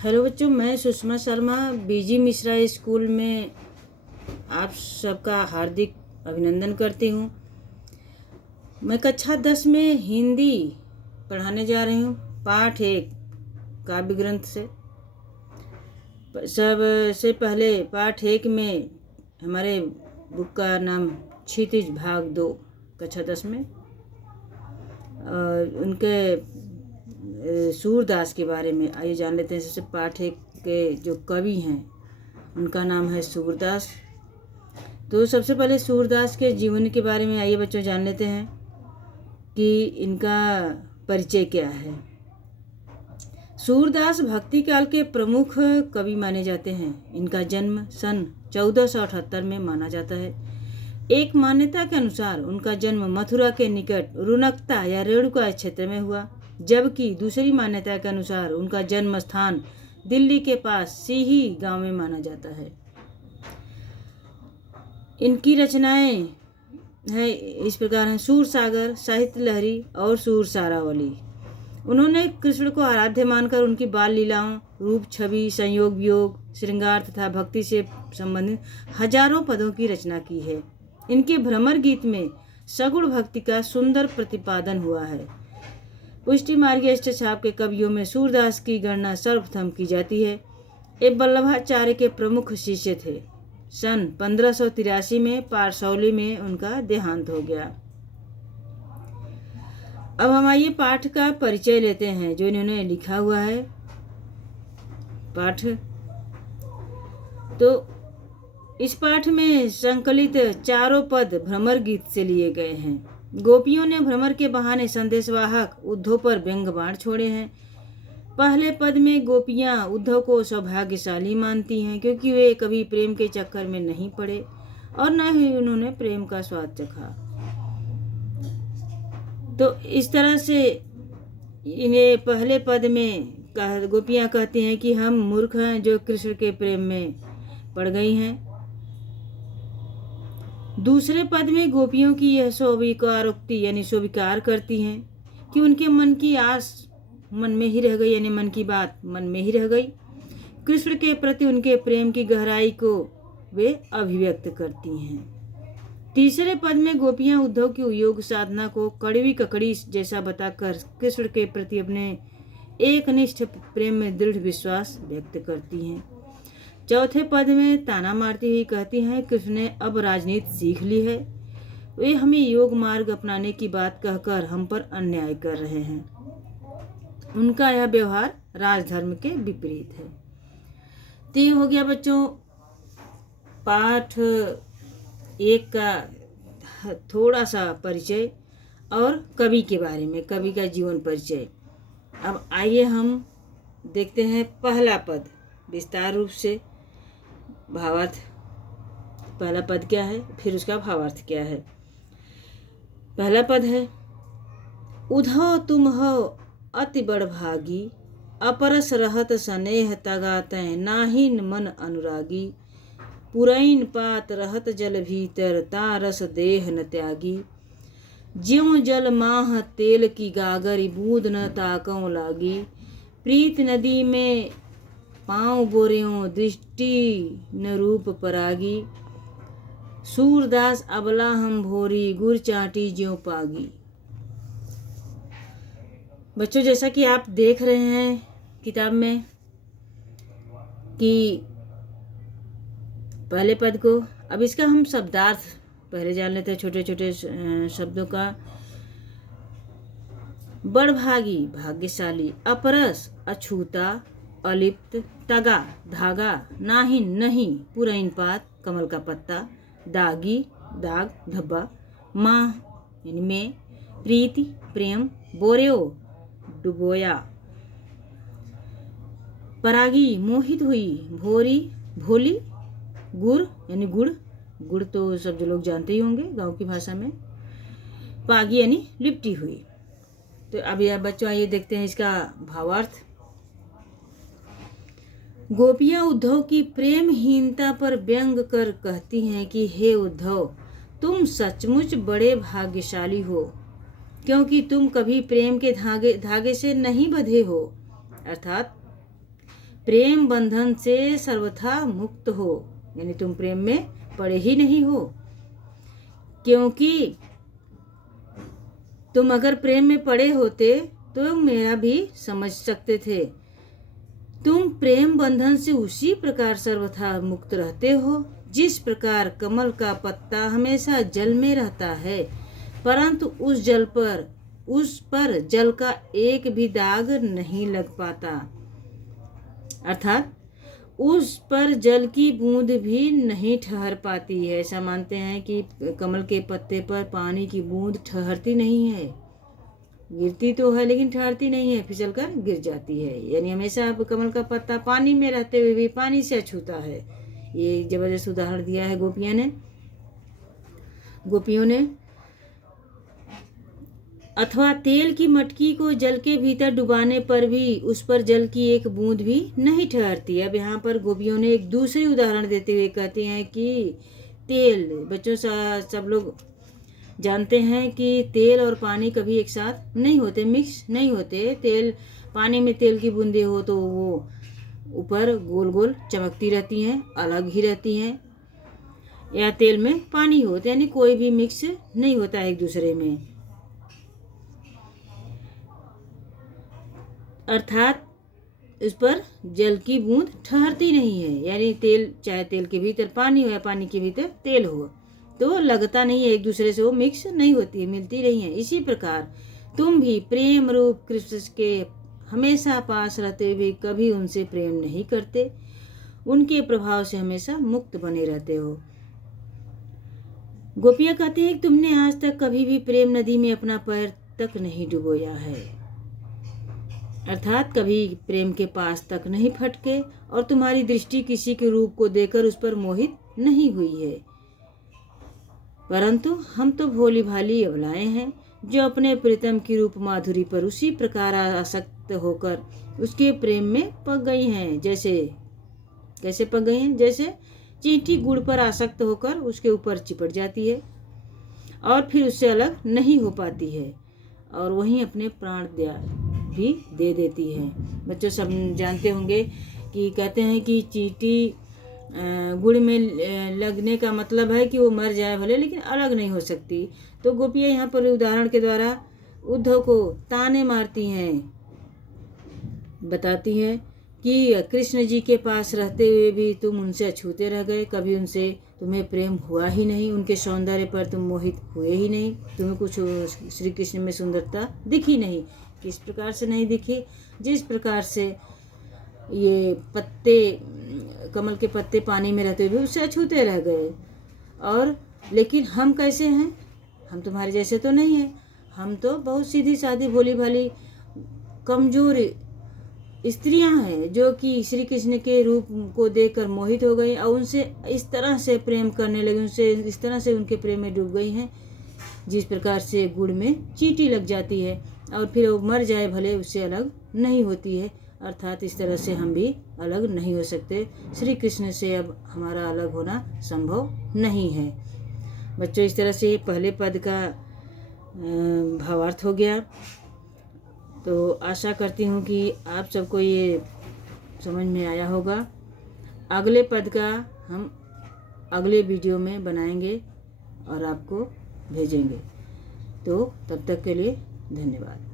Hello बच्चों, मैं सुषमा शर्मा बीजी Mishra school में आप सबका हार्दिक अभिनंदन करती हूँ। मैं कक्षा 10 में हिंदी पढ़ाने जा रही हूँ। पाठ 1 काव्य ग्रंथ से। सबसे पहले पाठ 1 में हमारे बुक का नाम क्षितिज भाग 2 कक्षा 10 में, और उनके सूरदास के बारे में आइए जान लेते हैं। सबसे पाठ 1 के जो कवि हैं उनका नाम है सूरदास। तो सबसे पहले सूरदास के जीवन के बारे में आइए बच्चों जान लेते हैं कि इनका परिचय क्या है। सूरदास भक्ति काल के प्रमुख कवि माने जाते हैं। इनका जन्म सन 1478 में माना जाता है। एक मान्यता के अनुसार उनका जन्म मथुरा के निकट रुनकता या रेणुका क्षेत्र में हुआ, जबकि दूसरी मान्यता के अनुसार उनका जन्म स्थान दिल्ली के पास सीही गांव में माना जाता है। इनकी रचनाएं हैं इस प्रकार हैं: सूरसागर, साहित्य लहरी और सूरसारावली। उन्होंने कृष्ण को आराध्य मानकर उनकी बाल लीलाओं, रूप छवि, संयोग वियोग, श्रृंगार तथा भक्ति से संबंधित हजारों पदों की रचना की है। इनके भ्रमर गीत में सगुण भक्ति का सुंदर प्रतिपादन हुआ है। पुष्टि मार्गीय अष्टछाप के कवियों में सूरदास की गणना सर्वप्रथम की जाती है। ये वल्लभाचार्य के प्रमुख शिष्य थे। सन 1583 में पारसौली में उनका देहांत हो गया। अब हम आइए पाठ का परिचय लेते हैं जो इन्होंने लिखा हुआ है। पाठ तो इस पाठ में संकलित चारों पद भ्रमर गीत से लिए गए हैं। गोपियों ने भ्रमर के बहाने संदेशवाहक उद्धव पर व्यंग बाण छोड़े हैं। पहले पद में गोपियां उद्धव को सौभाग्यशाली मानती हैं क्योंकि वे कभी प्रेम के चक्कर में नहीं पड़े और न ही उन्होंने प्रेम का स्वाद चखा। तो इस तरह से इन्हें पहले पद में गोपियां कहती हैं कि हम मूर्ख हैं जो कृष्ण के प्रेम में पड़ गई हैं। दूसरे पद में गोपियों की यह स्वीकारोक्ति यानी स्वीकार करती हैं कि उनके मन की आस मन में ही रह गई, यानी मन की बात मन में ही रह गई। कृष्ण के प्रति उनके प्रेम की गहराई को वे अभिव्यक्त करती हैं। तीसरे पद में गोपियां उद्धव की योग साधना को कड़वी ककड़ी जैसा बताकर कृष्ण के प्रति अपने एकनिष्ठ प्रेम में दृढ़ विश्वास व्यक्त करती हैं। चौथे पद में ताना मारती हुई कहती हैं कृष्ण ने अब राजनीति सीख ली है, वे हमें योग मार्ग अपनाने की बात कहकर हम पर अन्याय कर रहे हैं। उनका यह व्यवहार राजधर्म के विपरीत है। तो ये हो गया बच्चों पाठ 1 का थोड़ा सा परिचय और कवि के बारे में, कवि का जीवन परिचय। अब आइए हम देखते हैं पहला पद विस्तार रूप से। भावार्थ, पहला पद क्या है, फिर उसका भावार्थ क्या है। पहला पद है: उद्धव तुम हो अति बड़भागी, अपरस रहत स्नेह तगातै, नाहिन मन अनुरागी, पुरैन पात रहत जल भीतर, तारस देह न त्यागी, ज्यों जल माह तेल की गागरी, बूंद न ताकौं लागी, प्रीत नदी में पाँव बोर्यों, दृष्टि न रूप परागी, सूरदास अबला हम भोरी, गुर चाटी ज्यों पागी। बच्चों, जैसा कि आप देख रहे हैं किताब में कि पहले पद को, अब इसका हम शब्दार्थ पहले जान लेते हैं छोटे छोटे शब्दों का। बड़भागी भाग्यशाली, अपरस अछूता अलिप्त, तगा धागा, नाहिन नहीं, पुरैन पात कमल का पत्ता, दागी दाग धब्बा, माह यानी में, प्रीति प्रेम, बोर्यो डुबोया, परागी मोहित हुई, भोरी भोली, गुड़ यानी गुड़, गुड़ तो सब जो लोग जानते ही होंगे गांव की भाषा में, पागी यानी लिपटी हुई। तो अब यह बच्चों आइए देखते हैं इसका भावार्थ। गोपियां उद्धव की प्रेमहीनता पर व्यंग कर कहती हैं कि हे उद्धव, तुम सचमुच बड़े भाग्यशाली हो क्योंकि तुम कभी प्रेम के धागे से नहीं बंधे हो। अर्थात प्रेम बंधन से सर्वथा मुक्त हो, यानी तुम प्रेम में पड़े ही नहीं हो, क्योंकि तुम अगर प्रेम में पड़े होते तो मेरा भी समझ सकते थे। तुम प्रेम बंधन से उसी प्रकार सर्वथा मुक्त रहते हो जिस प्रकार कमल का पत्ता हमेशा जल में रहता है, परंतु उस पर जल का एक भी दाग नहीं लग पाता, अर्थात उस पर जल की बूंद भी नहीं ठहर पाती है। ऐसा मानते हैं कि कमल के पत्ते पर पानी की बूंद ठहरती नहीं है, गिरती तो है लेकिन ठहरती नहीं है, फिसल कर गिर जाती है। यानी हमेशा कमल का पत्ता पानी में रहते हुए भी पानी से अछूता है। ये जबरदस्त उदाहरण दिया है गोपियों ने। अथवा तेल की मटकी को जल के भीतर डुबाने पर भी उस पर जल की एक बूंद भी नहीं ठहरती। अब यहाँ पर गोपियों ने एक दूसरी उदाहरण देते हुए कहते हैं कि तेल, बच्चों सब लोग जानते हैं कि तेल और पानी कभी एक साथ नहीं होते, मिक्स नहीं होते। तेल, पानी में तेल की बूंदें हो तो वो ऊपर गोल गोल चमकती रहती हैं, अलग ही रहती हैं, या तेल में पानी हो, यानी कोई भी मिक्स नहीं होता एक दूसरे में, अर्थात उस पर जल की बूंद ठहरती नहीं है। यानी तेल, चाहे तेल के भीतर पानी हो या पानी के भीतर तेल हो, तो लगता नहीं है एक दूसरे से, वो मिक्स नहीं होती, मिलती नहीं है। इसी प्रकार तुम भी प्रेम रूप कृष्ण के हमेशा पास रहते हुए कभी उनसे प्रेम नहीं करते, उनके प्रभाव से हमेशा मुक्त बने रहते हो। गोपियां कहती हैं कि तुमने आज तक कभी भी प्रेम नदी में अपना पैर तक नहीं डुबोया है, अर्थात कभी प्रेम के पास तक नहीं फटके, और तुम्हारी दृष्टि किसी के रूप को देखकर उस पर मोहित नहीं हुई है। परंतु हम तो भोली भाली अबलाएं हैं जो अपने प्रीतम की रूप माधुरी पर उसी प्रकार आसक्त होकर उसके प्रेम में पक गई हैं। कैसे पक गई हैं? जैसे चींटी गुड़ पर आसक्त होकर उसके ऊपर चिपट जाती है और फिर उससे अलग नहीं हो पाती है, और वहीं अपने प्राण भी दे देती है। बच्चों सब जानते होंगे कि कहते हैं कि चींटी गुड़ में लगने का मतलब है कि वो मर जाए भले, लेकिन अलग नहीं हो सकती। तो गोपियाँ यहाँ पर उदाहरण के द्वारा उद्धव को ताने मारती हैं, बताती हैं कि कृष्ण जी के पास रहते हुए भी तुम उनसे अछूते रह गए, कभी उनसे तुम्हें प्रेम हुआ ही नहीं, उनके सौंदर्य पर तुम मोहित हुए ही नहीं, तुम्हें कुछ श्री कृष्ण में सुंदरता दिखी नहीं। किस प्रकार से नहीं दिखी? जिस प्रकार से ये पत्ते, कमल के पत्ते पानी में रहते हुए भी उससे अछूते रह गए। और लेकिन हम कैसे हैं? हम तुम्हारे जैसे तो नहीं हैं, हम तो बहुत सीधी सादी भोली भाली कमजोर स्त्रियां हैं जो कि श्री कृष्ण के रूप को देखकर मोहित हो गई और उनसे इस तरह से प्रेम करने लगी, उनसे इस तरह से उनके प्रेम में डूब गई हैं जिस प्रकार से गुड़ में चींटी लग जाती है और फिर वो मर जाए भले, उससे अलग नहीं होती है। अर्थात इस तरह से हम भी अलग नहीं हो सकते, श्री कृष्ण से अब हमारा अलग होना संभव नहीं है। बच्चों, इस तरह से पहले पद का भावार्थ हो गया। तो आशा करती हूँ कि आप सबको ये समझ में आया होगा। अगले पद का हम अगले वीडियो में बनाएंगे और आपको भेजेंगे। तो तब तक के लिए धन्यवाद।